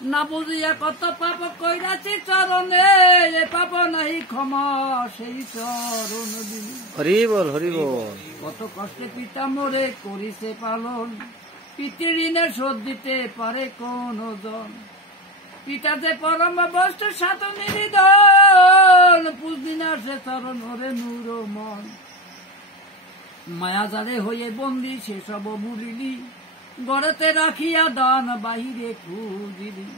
না বুঝিয়া কত পাপ কইরাছি চরণে, এ পাপ নাই ক্ষমা সেই চরণ দিলি। হরি বল, হরি বল। কত কষ্টে পিতা মোরে করিছে পালন, পিতৃ ঋণের শোধ দিতে পারে কোন জন। পিতা যে পরম বস্তু সাত নিবেদন, পুজদিন আসে চরণ ওরে নূর মন। মায়া জালে হয়ে বন্দি সেসব ভুলিলি, গড়েতে রাখিয়া দান বাহিরে খুঁজিলি।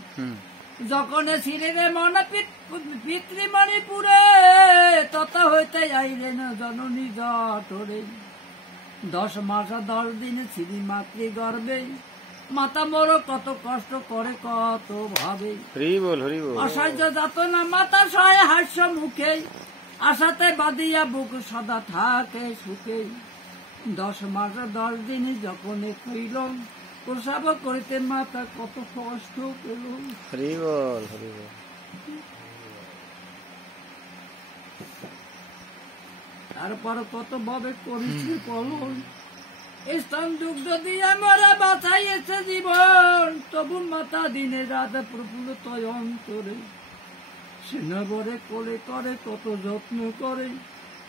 যখন ছিলেন মন পিতৃমণিপুরে, তথা হইতে আইলেন জননী জঠরে। 10 মাস 10 দিন ছিলি মাতৃ গর্ভে, মাতা মোর কত কষ্ট করে কত ভাবে। অসহ্য যাতনা মাতা সহায় হাস্য মুখে, আশাতে বাঁধিয়া বুক সদা থাকে সুখে। 10 মাস 10 দিন যখন কইল, প্রসাব করিতে মাতা কত কষ্ট পেল। হরি বল, হরি বল। তারপর কত ভাবে করেছে পলন, স্থান যুগ যদি আমরা বাঁচাইছে জীবন, তবু মাতা দিনে রাত প্রফুল্ল তয় অন্তরে। সেনাবরে কোলে করে কত যত্ন করে,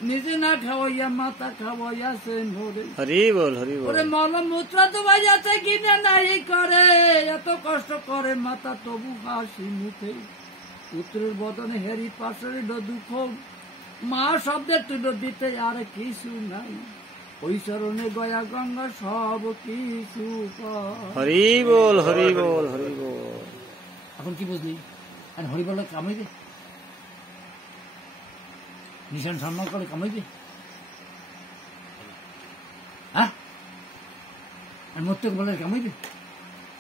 নিজে না খাওয়াইয়া মাতা খাওয়াইয়াছে মোরে। হরি বল, হরি বল। ওরে মলমূত্র দুবাইয়াছে কিনা নাই করে, এত কষ্ট করে মাতা তবু হাসি মুখে। পুত্রের বদনে হেরি পাশের দুঃখ, মা শব্দের তুলো দিতে আর কিছু নাই। ওই চরণে গয়া গঙ্গা সব কিছু। হরি বল, হরি বল, হরি বল। এখন কি বুঝলি? আর হরি বল কামাইবে, নিশান সম্মান করে কামাইবে, হ্যাঁ? আর মত্যক বলে কামাইবে,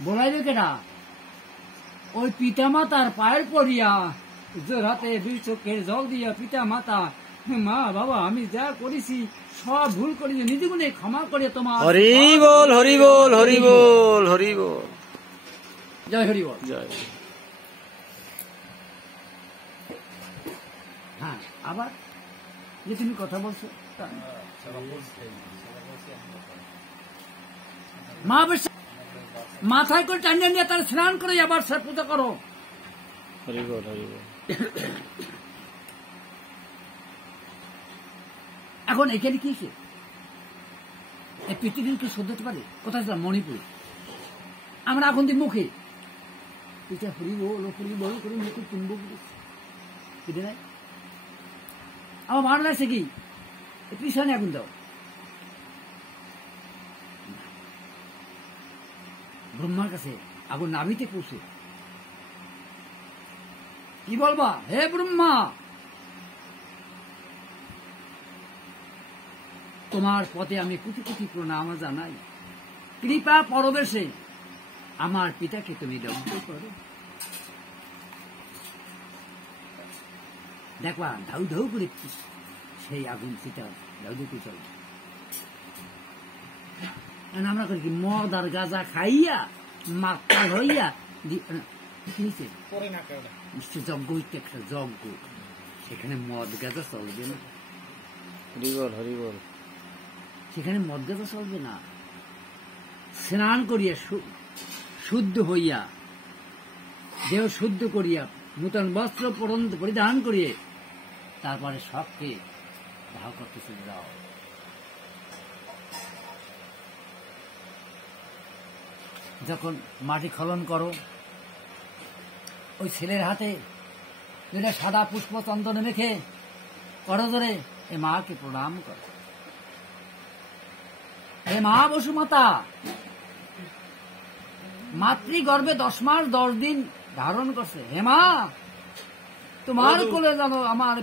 বলাইবে কেটা? ওই পিতা মাতার পায়ের পড়িয়া, জোর হাতে চোখের জল দিয়া পিতা মাতা, মা বাবা আমি যা করেছি সব ভুল করি, নিজে গুণে ক্ষমা করে তোমার। হরি বল, হরি বল, হরি বল, হরি বল। জয় হরি বল, জয়। হ্যাঁ, আবার যে তুমি কথা বলছো, মা মাথায় করে টানিয়ে নিয়ে তার স্নান করে আবার সে পূজা করো। হরি বল, হরি বল। এখন এখানে কি পৃথিবীকে শোধ হতে পারে? কোথায় ছিলাম? মণিপুরে। আমরা এখন দিই মুখে এটা হরি বল, হরি বল করে মুখে কিনবো কেটে নেয়। আমার ভালো লাগছে কি পিছনে আগুন দাও। ব্রহ্মার কাছে আগুন নাভিতে পৌঁছে কি বলবা? হে ব্রহ্মা, তোমার পথে আমি কোটি কোটি প্রণাম জানাই। কৃপা পরবেশে আমার পিতাকে তুমি দগ্ধ করো। দেখবা ধাউ ধাউ করে সেই আগুন চিতা ধাউ ধাউ করে চলে। আমরা করি কি মদ আর গাঁজা খাইয়া মাতাল হইয়া নিশ্চয় যজ্ঞ হইতে একটা যজ্ঞ, সেখানে মদ গাঁজা চলবে না। হরি বল, হরি বল। সেখানে মদ গাঁজা চলবে না। স্নান করিয়া শুদ্ধ হইয়া, দেহ শুদ্ধ করিয়া, নূতন বস্ত্র পরিধান করিয়ে তারপরে সবকে দাহ করতে চলে যাও। যখন মাটি খনন করো, ওই ছেলের হাতে যেটা সাদা পুষ্প চন্দন মেখে করজোরে এ মাকে প্রণাম করো। হে মা বসুমাতা, মাতৃ গর্ভে 10 মাস 10 দিন ধারণ করছে। হে মা, তোমার কোলে যেন আমার